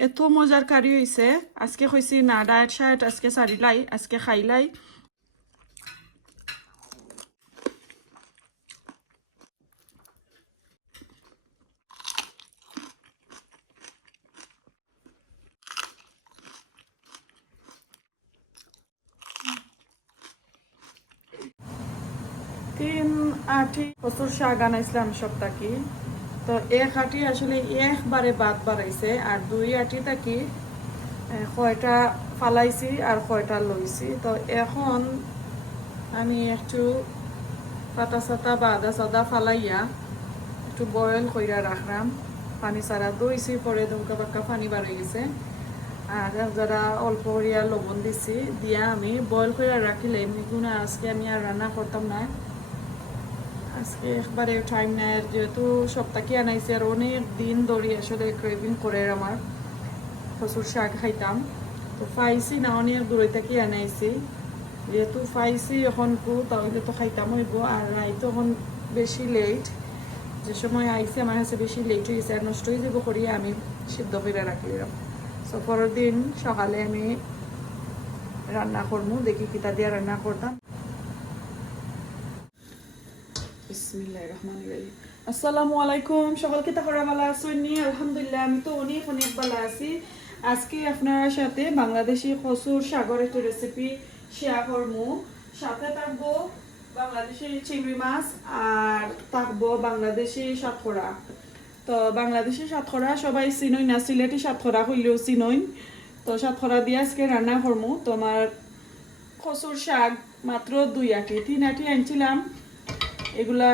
এত মজার কারি হয়েছে আজকে কইছি না ডায়েট শায়েট আজকে সারিলাই আজকে খাইলাই তিন আটি প্রচুর শাক আনাইছিলাম সপ্তাহে তো এক আটি আসলে একবারে বাদ বাড়াইছে আর দুই আটি থাকি কয়টা ফালাইছি আর কয়টা লইছি। তো এখন আমি একটু পাতা সাতা বা আদা সাদা ফালাইয়া একটু বয়েল কইরা রাখলাম। পানি সারা দইছি পরে দুমকা পাক্কা পানি বাড়ি গেছে। আর যারা অল্প করিয়া লবণ দিছি, দিয়া আমি বয়েল করে রাখিলে এমনি গুণা আজকে আমি আর রান্না করতাম না। আজকে একবারে টাইম আর যেহেতু সপ্তাহে আনাইছে আর অনেক দিন ধরে আসলে ক্রেভিং করে আমার। প্রচুর শাক খাইতাম। তো পাইছি না, অনেক দূরে থেকে আনাইছি। যেহেতু পাইছি এখন কু, তাহলে তো খাইতাম হইব। আর রাইতো এখন বেশি লেট যে সময় আইসি আমার কাছে বেশি লেট হয়েছে আর নষ্ট হয়ে যাব করিয়া আমি সিদ্ধ করে রাখলাম সো দিন সকালে আমি রান্না করব দেখি কিতা দিয়ে রান্না করতাম। রহমান রহিম। আসসালামু আলাইকুম, সকলকে তাহলে ভালো আছেন আলহামদুলিল্লাহ, আমি তো অনেক অনেক ভালো আছি। আজকে আপনার সাথে বাংলাদেশি কচুর সাগর একটা রেসিপি শেয়ার করব। সাথে থাকব বাংলাদেশি চিংড়ি মাছ আর থাকব বাংলাদেশি সাতখরা তো বাংলাদেশি সাতখরা সবাই চিনই না, সিলেটি সাতখরা হইলেও চিনই। তো সাতখরা দিয়ে আজকে রান্না করব। তোমার কচুর শাক মাত্র দুই আটি, তিন আটি আনছিলাম। এগুলা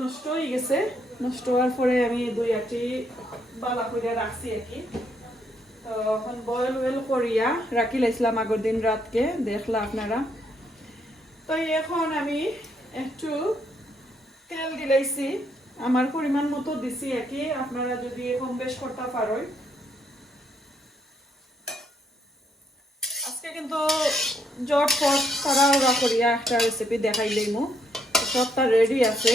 নষ্ট হয়ে গেছে। নষ্ট হওয়ার পরে আমি দুই আটি বালা করে রাখছি আর কি। তো এখন বয়েল ওয়েল করিয়া রাখি লাইছিলাম আগের দিন রাতকে, দেখলা আপনারা। তো এখন আমি একটু তেল দিলাইছি আমার পরিমাণ মতো দিছি আর কি, আপনারা যদি কম বেশ করতে পারেন আজকে কিন্তু জট ফট তাড়াহুড়া করিয়া একটা রেসিপি দেখাইলেই মো সবটা রেডি আছে।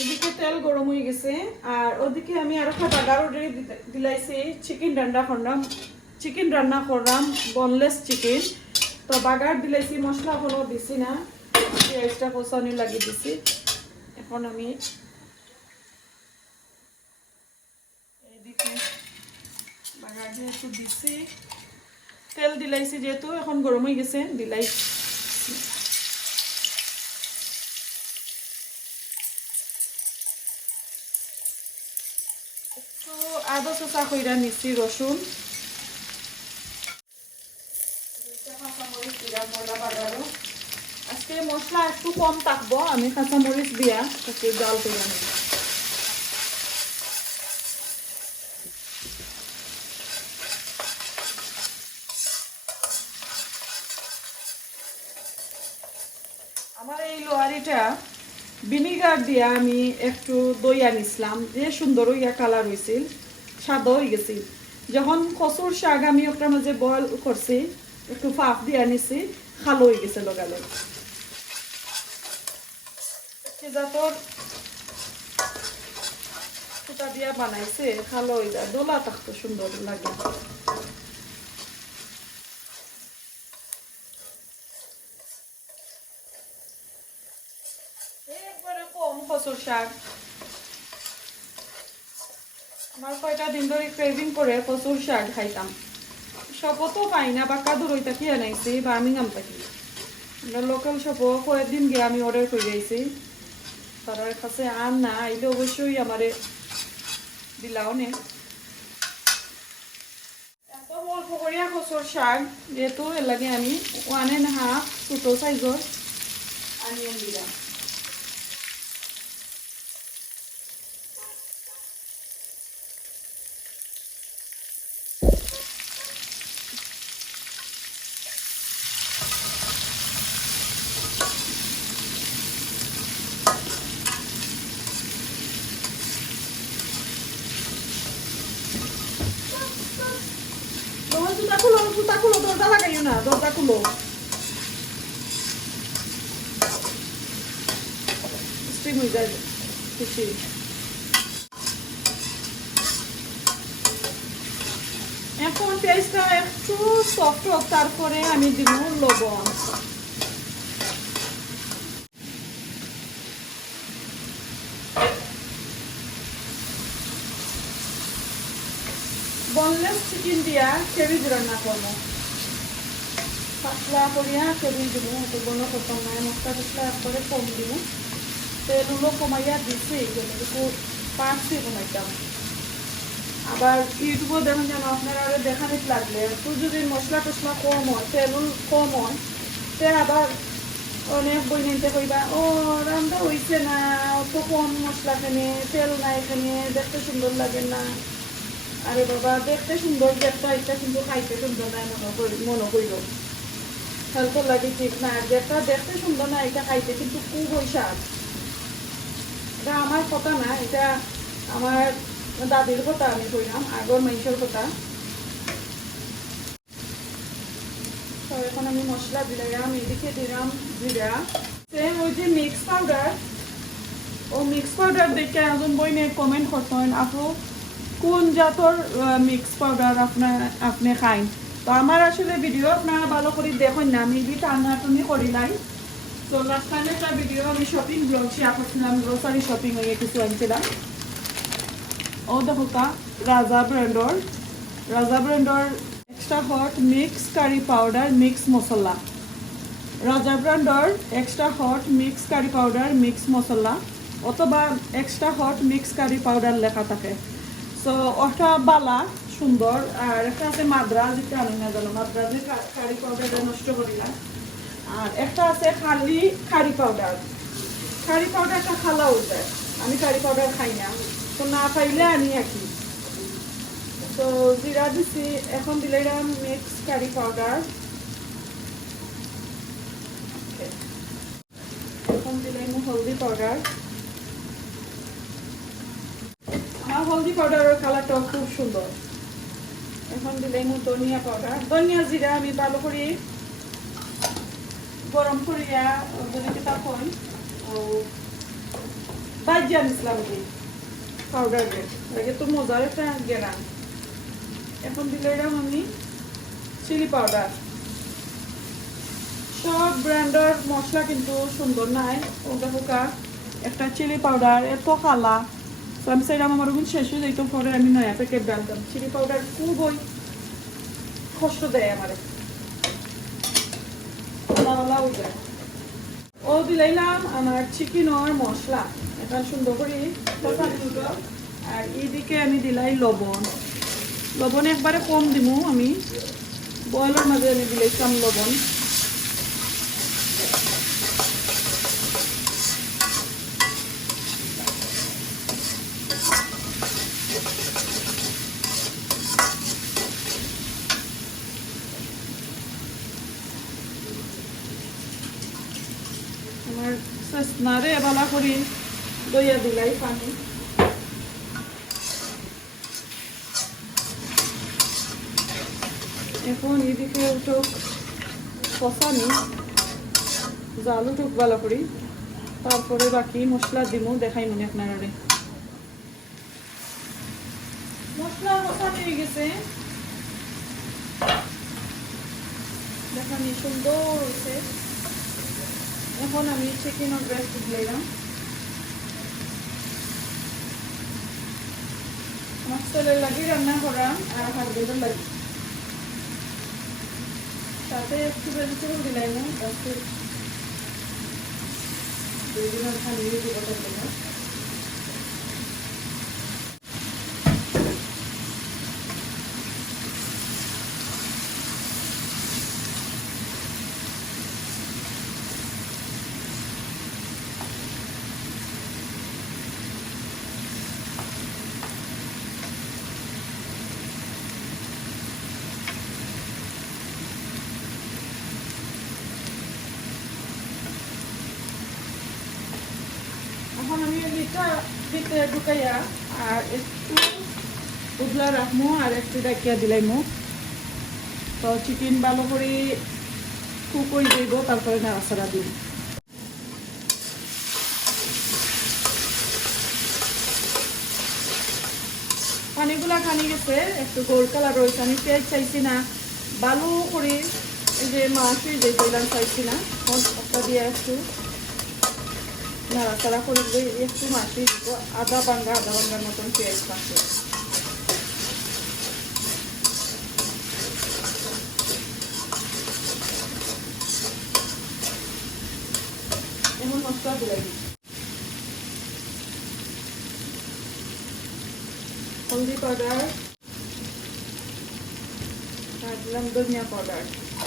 এদিকে তেল গরম হয়ে গেছে, আর ওদিকে আমি আর একটা বাগারও রেডি দিলাইছি চিকেন রান্না করলাম। চিকেন রান্না করলাম বনলেস চিকেন তো বাগার দিলাইছি, মশলা কোনো দিছি না, পেঁয়াজটা কষানি লাগিয়ে দিছি। এখন আমি বাগার যেহেতু দিছি, তেল দিলাইছি যেহেতু, এখন গরম হয়ে গেছে, দিলাই একটু কইরা রসুন। আজকে মশলা একটু কম থাকব, আমি দিয়া তাকে আমার এই লোয়ারিটা ভিনিগার দিয়ে আমি একটু দই আনিছিলাম যে সুন্দর ইয়া কালার হয়েছিল স্বাদ হয়ে গেছিল যখন কচুর শাক আমি ওটার মাঝে বয়েল করছি, একটু ফাফ দিয়ে আনিছি, খালো হয়ে গেছে লগালে। জাতর সুতা দিয়া বানাইছে, খালো হয়ে যায়। দোলা থাকতো, সুন্দর লাগে। একবারে কম কচুর শাক। আমার কয়টা দিন ধরে ক্রেভিং করে কচুর শাক খাইতাম। সবও পাই না, বা কাদুর ওই থাকি আনাইছি বার্মিংহাম থাকি আমরা লোকাল সবও কয়েকদিন গিয়ে আমি অর্ডার করে আইছি। তার কাছে আন না, আইলে অবশ্যই আমারে দিলাও নে। এত অল্প করিয়া শাক, যেহেতু এর আমি ওয়ান এন্ড হাফ ছোটো সাইজর আনিয়ন দিলাম। crispy হয়ে যাবে খিচুড়ি এখন পেঁয়াজটা একটু সফট হোক, তারপরে আমি দিব লবণ। বনলেস চিকেন দিয়া কেবিজ রান্না করব। পাতলা করিয়া কেবিজ দিব বন করতাম না মশলা টসলা করে কম দিব। তেলগুলো কমাইয়া দিচ্ছি যেটুকু পারছি কমাইতাম আবার ইউটিউবে দেখুন যেন আপনারা আরও দেখানিত লাগলে একটু যদি মশলা টসলা কম হয়, তেল কম হয়, তে আবার অনেক বই নিতে কইবা ও রান্না হইছে না, অত কম মশলা খেনে, তেল নাই এখানে দেখতে সুন্দর লাগে না। আরে বাবা, দেখতে সুন্দর, দেখতে এটা কিন্তু খাইতে সুন্দর নাই মনে করি মনে করিল। হেলথ লাগে ঠিক না দেখতে সুন্দর না, এটা খাইতে কিন্তু খুব ওই এটা আমার কথা না, এটা আমার দাদির কথা, আমি কইলাম, আগর মানুষের কথা। এখন আমি মশলা দিলাম, এদিকে দিলাম জিরা। সেম ওই যে মিক্স পাউডার ও মিক্স পাউডার দেখে একজন বই নিয়ে কমেন্ট করতেন আপু, কোন জাতর মিক্স পাউডার আপনার আপনি খাই তো আমার আসলে ভিডিও আপনারা ভালো করে দেখুন না, আমি টানাটুনি করি নাই। তো লাস্ট টাইম একটা ভিডিও আমি শপিং ব্লগ শেয়ার করছিলাম গ্রোসারি শপিং হয়ে কিছু আনছিলাম। ও দেখো কা রাজা ব্র্যান্ডর Raja ব্র্যান্ডর extra hot mix curry powder mix মশলা। Raja ব্র্যান্ডর extra hot mix curry powder mix মশলা। অথবা extra hot mix curry powder লেখা থাকে। সো ওটা বালা, সুন্দর। আর একটা আছে মাদ্রাজ এটা আমি না জানো মাদ্রাজের কারি পাউডারটা নষ্ট করি আর একটা আছে খালি কারি পাউডার। কারি পাউডারটা খালা যায় আমি কারি পাউডার খাই না। তো না খাইলে আনি আঁকি তো জিরা দিছি, এখন দিলাম মিক্স কারি পাউডার। এখন দিলাম হলদি পাউডার। আমার হলদি পাউডারের কালারটাও খুব সুন্দর। এখন দিলাম ধনিয়া পাউডার। ধনিয়া জিরা আমি ভালো করে। গরম করিয়া যদি ও বাজিয়া নিছিলাম কি পাউডার লাগে তো মজার একটা গেরাম। এখন আমি চিলি পাউডার সব ব্র্যান্ডের মশলা কিন্তু সুন্দর নাই। ওটা হোকা একটা চিলি পাউডার এত আমি চাইলাম আমার ওগুন শেষ হয়ে যাইতো, পরে আমি নয়া প্যাকেট ডালতাম চিলি পাউডার খুব ওই কষ্ট দেয় আমারে। হয়ে যায় ও দিলাইলাম আমার চিকেনের মশলা। এখন সুন্দর করে আর এইদিকে আমি দিলাই লবণ। লবণ একবারে কম দিব আমি। বয়লার মাঝে আমি দিলাইছিলাম লবণ। আমার নারে বালা করি দইয়া দিলাই পানি। এখন এদিকে উঠুক কষানি, জাল উঠুক ভালো করি, তারপরে বাকি মশলা দিব দেখাই মনে আপনারা মশলা কষানি হয়ে গেছে। দেখানি সুন্দর হয়েছে। এখন আমি চিকেন ব্রেস্ট দিলাম। মশলা লাগিয়ে লাগি রান্না করা আর হাজবেন্ডের লাগি তাতে একটু ভেজিটেবল দিলাম একটু দুই দিন খালি দিবটার জন্য এখন আমি লিটা ভিতরে ঢুকাইয়া আর একটু উবলা রাখব আর একটু ডাকিয়া দিলাইমো। তো চিকেন ভালো করে কুক করে দিব তারপরে নাড়াচাড়া দিই পানিগুলা খানি গেছে, একটু গোল্ড কালার রয়েছে আমি পেঁয়াজ চাইছি না, বালু করে যে মাছ যে কইলাম চাইছি না। একটা দিয়ে একটু নাড়াচাড়া করে দিয়ে একটু মাছি দিব, আদা বাঙ্গা, আদা বাঙ্গার মতন পেঁয়াজ পাচ্ছে এমন মশলা দিই হলদি পাউডার, আর দিলাম ধনিয়া পাউডার।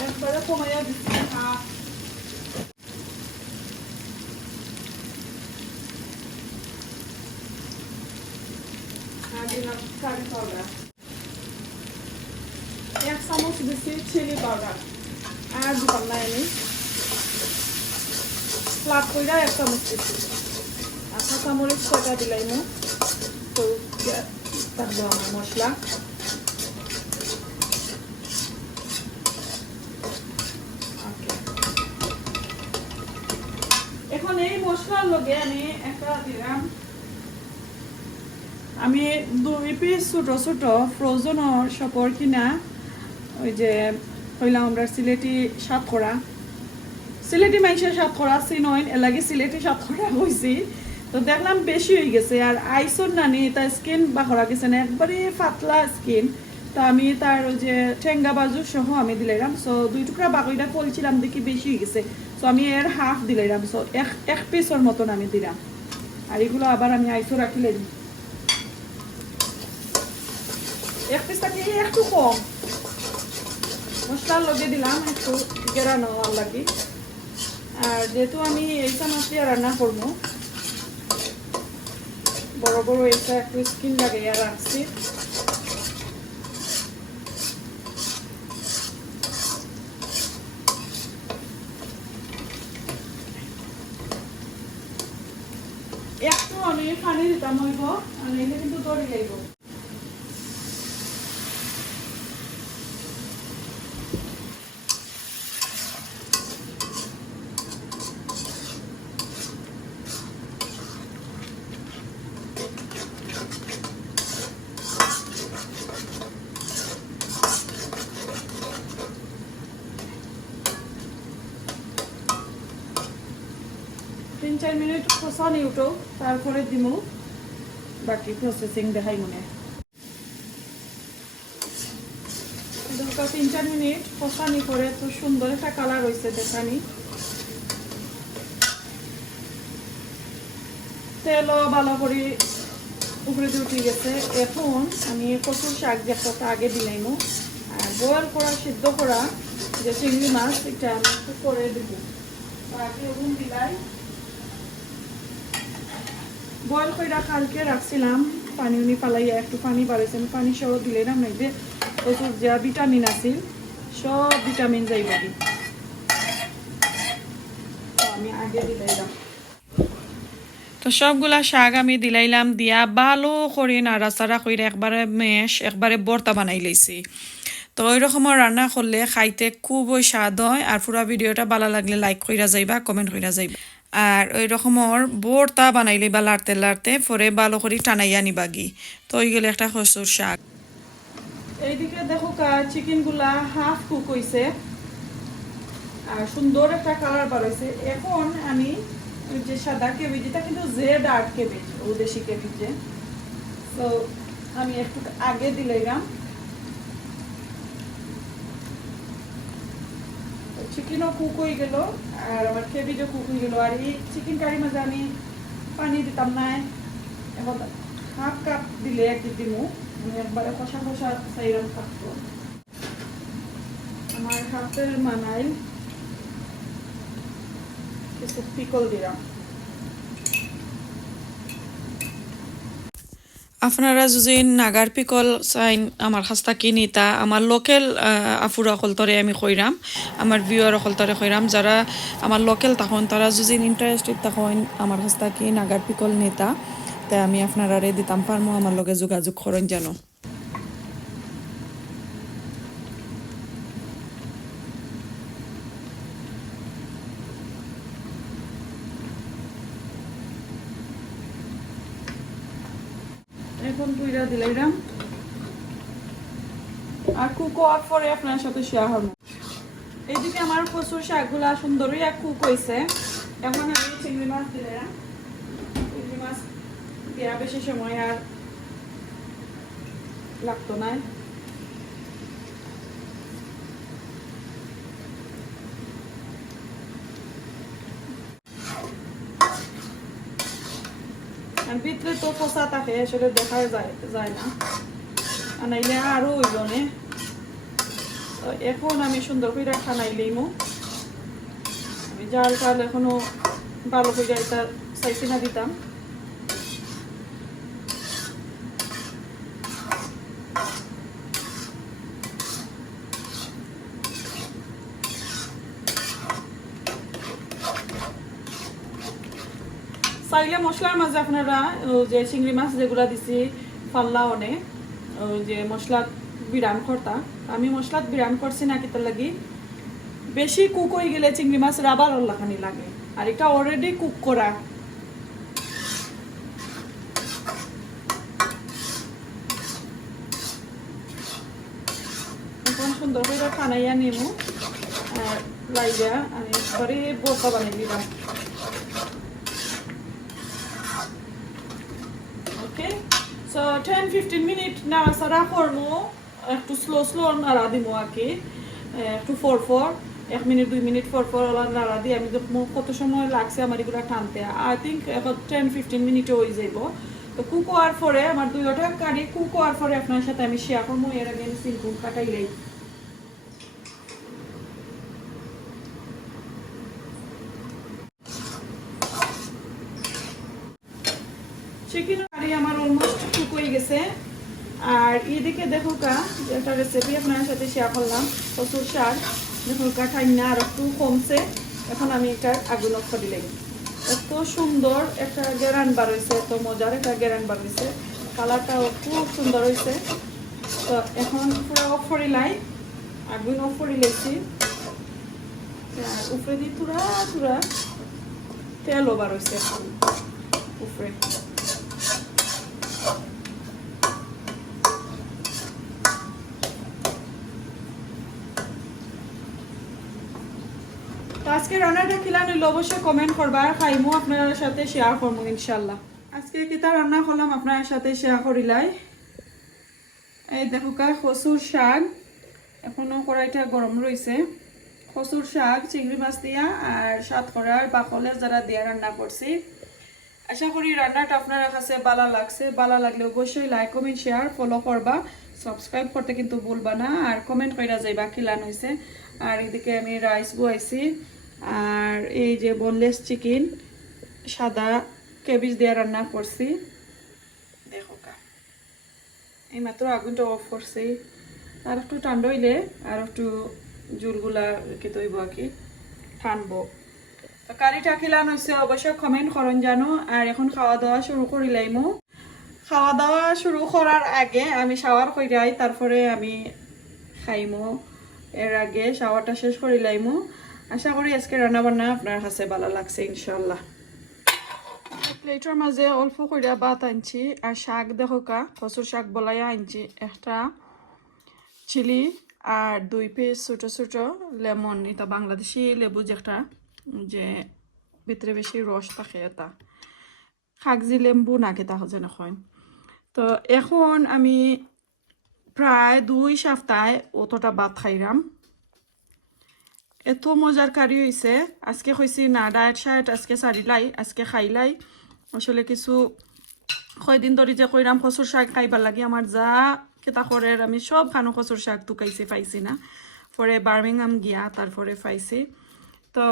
একবারে কমাইয়া দিচ্ছি হাফ আর দিলাম কারি পাউডার এক চামচ দিচ্ছি চিলি পাউডার আর দিলাম না আমি ফ্লাট কইরা এক চামচ দিচ্ছি আর কাঁচা মরিচ কয়টা দিলাইমু তো থাকব আমার মশলা. এখন এই মশলার লগে আমি একটা দিলাম আমি দুই পিস ছোট ছোট ফ্রোজন সপর কিনা, ওই যে হইলাম আমরা সিলেটি সাত করা সিলেটি মাংসের সাত করা সিনইন এর লাগে সিলেটি সাত করা হয়েছি তো দেখলাম বেশি হয়ে গেছে, আর আইসর নানি তার স্কিন বাখরা গেছে না, একবারে ফাতলা স্কিন তো আমি তার ওই যে ঠেঙ্গা বাজু সহ আমি দিলাম সো দুই টুকরা বাকইটা পলছিলাম দেখি বেশি হয়ে গেছে। সো আমি এর হাফ দিলাম সো এক এক পিসের মতন আমি দিলাম। আর এগুলো আবার আমি আইসো রাখিলে দিই এক পিস থাকলে একটু কম মশলার লগে দিলাম একটু গেরা নেওয়ার লাগে আর যেহেতু আমি এইটা মাছ দিয়ে রান্না করব বড় বড় এটা একটু স্কিন লাগাইয়া রাখছি একটু আমি পানি দিতাম হইব আর কিন্তু তরি যাইব তিন চার মিনিট খসানি উঠো, তারপরে দিমু। বাকি প্রসেসিং দেখাই মনে। তিন চার মিনিট খসানি করে তো সুন্দর একটা কালার হয়েছে দেখানি। তেলও ভালো করে উপরে দিয়ে উঠে গেছে। এখন আমি কচুর শাক একটা আগে দিলাইমু আর বয়েল করা সিদ্ধ করা যে চিংড়ি মাছ, এটা আমি করে দেবো আগে ওগুন দিলাই বয়েল করে কালকে রাখছিলাম, পানি উনি পালাইয়া একটু পানি বাড়াইছে পানি সহ দিলে না নাই প্রচুর যা ভিটামিন আছিল, সব ভিটামিন যাইব দি তো আমি আগে দিলাইলাম। তো সবগুলা শাক আমি দিলাইলাম, দিয়া ভালো করে নাড়াচাড়া করে একবারে মেশ একবারে বর্তা বানাই লইছি। তো ওই রকমের রান্না করলে খাইতে খুবই স্বাদ হয়, আর পুরা ভিডিওটা ভালো লাগলে লাইক কইরা যাইবা কমেন্ট কইরা যাইবা। আর ওই রকমের বর্তা বানাইলে বা লাড়তে লাড়তে পরে ভালো করে টানাইয়া নিবাগি তো ওই গেলে একটা খসুর শাক। এইদিকে দেখো চিকেনগুলা হাফ কুক হইছে। আর সুন্দর একটা কালার বার হয়েছে এখন আমি যে সাদা কেবিজ এটা কিন্তু জেড আর্ট কেবিজ ও দেশি কেবিজে তো আমি একটু আগে দিলাম। চিকেনও কুক হয়ে গেল, আর আমার কেবিজও কুক হয়ে গেল। আর এই চিকেন কারি মাঝে আমি পানি দিতাম না। এখন হাফ কাপ দিলে একদিন দিমু। আমি একবারে কষা কষা সাইরাম থাকত আমার হাতের মানায় কিছু পিকল দিলাম। আপনারা যদি নাগার পিকল চাইন আমার সাস্তা কিনি তা আমার লোকেল আফুরা অকলতরে আমি কইরাম আমার ভিউয়ার অকলতরে কইরাম যারা আমার লোকেল তখন তারা যদি ইন্টারেস্টেড তখন আমার সাস্তা কি নাগার পিকল নিতা তাই আমি আপনারা দিতাম পারমো আমার লগে যোগাযোগ করেন জানো এখন পুইরা দিলাম আর কুক হওয়ার পরে আপনার সাথে শেয়ার হব। এইদিকে আমার প্রচুর শাকগুলা সুন্দরই এক কুক হয়েছে এখন আমি চিংড়ি মাছ চিংড়ি মাছ দেওয়া বেশি সময় আর লাগতো না। ভিতরে তো ফসা থাকে, আসলে দেখা যায় যায় না। আর নাইলে হইল নে। তো এখন আমি সুন্দর করে খানাইলেই মো আমি জাল টাল এখনও ভালো করে এটা চাইছি না দিতাম। চাইলে মশলার মাঝে আপনারা যে চিংড়ি মাছ যেগুলা দিছি পাল্লা অনে যে মশলা বিরাম করতা। আমি মশলাত বিরাম করছি না কিতার লাগি। বেশি কুক হয়ে গেলে চিংড়ি মাছ রাবার লাখানি লাগে। আর এটা অলরেডি কুক করা। সুন্দর করে খানাইয়া নিমু। লাইগা আমি একবারে বোকা বানিয়ে দিলাম। Okay so ten fifteen minute না নাড়াচাড়া করব একটু স্লো স্লো নাড়া দিব আর কি একটু ফোর ফোর এক মিনিট, দুই মিনিট ফোর ফোর ওলা নাড়া দিয়ে আমি কত সময় লাগছে আমার এগুলো টানতে। আই থিঙ্ক এখন টেন ফিফটিন মিনিটে হয়ে যাইব। তো কুক হওয়ার পরে আমার দুই ওটা কারি কুক হওয়ার পরে আপনার সাথে আমি শেয়ার করব। এর আগে আমি সিলকুল কাটাইলেই চিকেন কারি আমার অলমোস্ট কুক হয়ে গেছে। আর এদিকে দেখো কা যে একটা রেসিপি আপনার সাথে শেয়ার করলাম প্রচুর শাক। দেখো কা ঠান্ডা আর একটু কমছে। এখন আমি এটা আগুন অক্ষ দিলে এত সুন্দর একটা গেরান বার হয়েছে এত মজার একটা গেরান বার হয়েছে কালারটাও খুব সুন্দর হয়েছে তো এখন পুরো অফ করিলাই আগুন অফ করে লেছি আর উপরে দিয়ে তুরা তুরা তেলও বার হয়েছে এখন, উপরে। আজকে রান্নাটা কিলা নিল অবশ্যই কমেন্ট করবা। আর খাইমো আপনার সাথে শেয়ার করব ইনশাল্লাহ আজকে কিতা রান্না করলাম, আপনার সাথে শেয়ার করিলাই। এই দেখো কা, কচুর শাক। এখনও কড়াইটা গরম রয়েছে কচুর শাক, চিংড়ি মাছ দিয়া আর সাত করার বাকলের যারা দিয়া রান্না করছি। আশা করি রান্নাটা আপনার কাছে ভালো লাগছে। ভালো লাগলে অবশ্যই লাইক কমেন্ট শেয়ার ফলো করবা। সাবস্ক্রাইব করতে কিন্তু ভুলবা না। আর কমেন্ট কইরা যাইবা কিলান হয়েছে আর এদিকে আমি রাইস বয়াইছি আর এই যে বোনলেস চিকেন সাদা কেবিজ দিয়ে রান্না করছি। দেখো এই মাত্র আগুনটা অফ করছি। আর একটু ঠান্ডা হইলে আর একটু জুলগুলা কি তৈব আর কি, ঠানবো। তো কারিটা কিলান হয়েছে অবশ্যই কমেন্ট করুন জানো। আর এখন খাওয়া দাওয়া শুরু করিলাইমু খাওয়া দাওয়া শুরু করার আগে আমি শাওয়ার কইরাই, তারপরে আমি খাইমু। এর আগে শাওয়ারটা শেষ করিলাইমু আশা করি আজকে রান্না বান্না আপনার কাছে ভালো লাগছে ইনশাল্লাহ প্লেটের মাঝে অল্প কইরা ভাত আনছি আর শাক দেখো কা কচুর শাক বলাই আনছি। একটা চিলি আর দুই পিস ছোট ছোট লেমন, এটা বাংলাদেশি লেবু যেটা যে ভিতরে বেশি রস থাকে এটা। কাগজি লেম্বু না খেতা হচ্ছে এখন তো এখন আমি প্রায় দুই সপ্তাহে অতটা ভাত খাইরাম এত মজার কারি হয়েছে আজকে কইছি না ডায়েট শায়েট আজকে সারিলাই আজকে খাইলাই আসলে কিছু কয়দিন ধরে যে কইরাম কচুর শাক খাইবার লাগে আমার যা কেতা করে আমি সব খানো কচুর শাক টুকাইছি পাইছি না পরে বার্মিংহাম গিয়া তারপরে পাইছি তো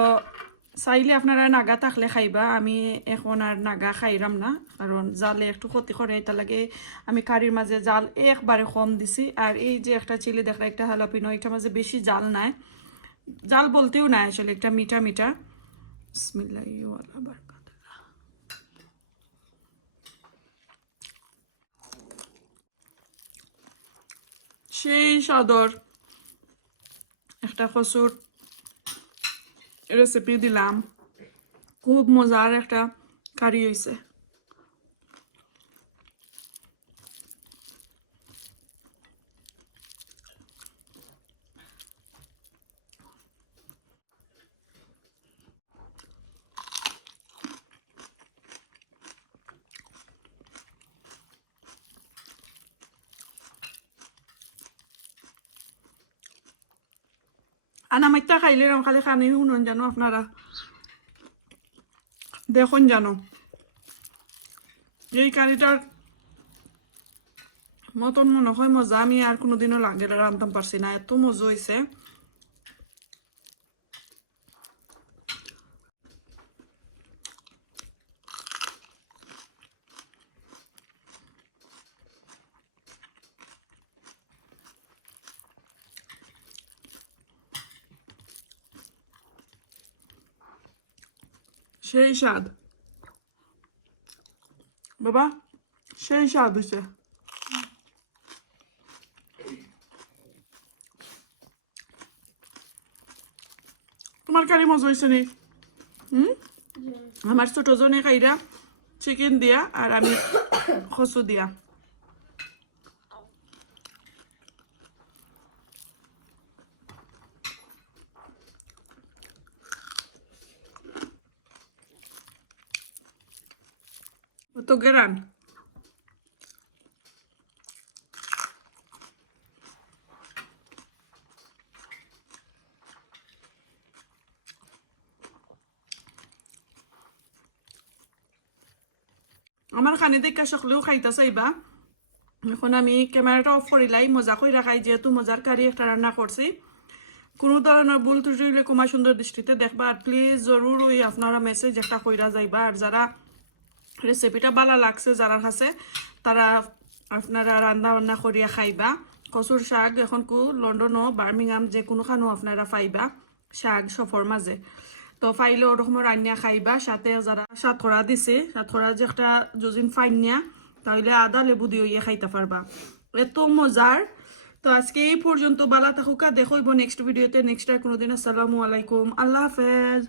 চাইলে আপনারা নাগা থাকলে খাইবা আমি এখন আর নাগা খাইরাম না কারণ জালে একটু ক্ষতি করে এটা লাগে আমি কারির মাঝে জাল একবারে কম দিছি আর এই যে একটা চিলি দেখা একটা হালাপিনো এটার মাঝে বেশি জাল নাই জাল বলতেও নাই আসলে, একটা মিঠা মিঠা। সেই সদর, একটা কচুর রেসিপি দিলাম। খুব মজার একটা কারি হয়েছে খাইলে এরকম খালি খানি শুনুন জানো আপনারা? দেখুন জানো। এই কারিটার মতন মনে হয় মজা, আমি আর কোনোদিনও লাগে রান্ধতাম পারছি না। এত মজা হয়েছে সেই স্বাদ বাবা সেই স্বাদ হয়েছে তোমার কারি মজা হয়েছে নি হুম আমার ছোট জনে খাইরা চিকেন দিয়া আর আমি খসু দিয়া গেরান। আমার খানি দেখা সকলেও খাইতে চাইবা। এখন আমি ক্যামেরাটা অফ করিলাই মজা করে রাখাই যেহেতু মজার কারি একটা রান্না করছি কোনো ধরনের ভুল ত্রুটি হইলে সুন্দর দৃষ্টিতে দেখবা। প্লিজ জরুর ওই আপনারা মেসেজ একটা কইরা যাইবা। আর যারা রেসিপিটা ভালো লাগছে যারা কাছে, তারা আপনারা রান্না বান্না করিয়া খাইবা। কচুর শাক এখন কু লন্ডন ও বার্মিংহাম যে কোনোখানো আপনারা পাইবা শাক সফর মাঝে। তো ফাইলে ওরকম রান্না খাইবা, সাথে যারা সাতখরা দিছে সাতখরা যে একটা যজিন ফাইনিয়া তাহলে আদা লেবু দিয়ে ইয়ে খাইতে পারবা। এত মজার। তো আজকে এই পর্যন্ত বালা থাকুকা দেখইব নেক্সট ভিডিওতে নেক্সট আর কোনোদিন আসসালামু আলাইকুম। আল্লাহ হাফেজ।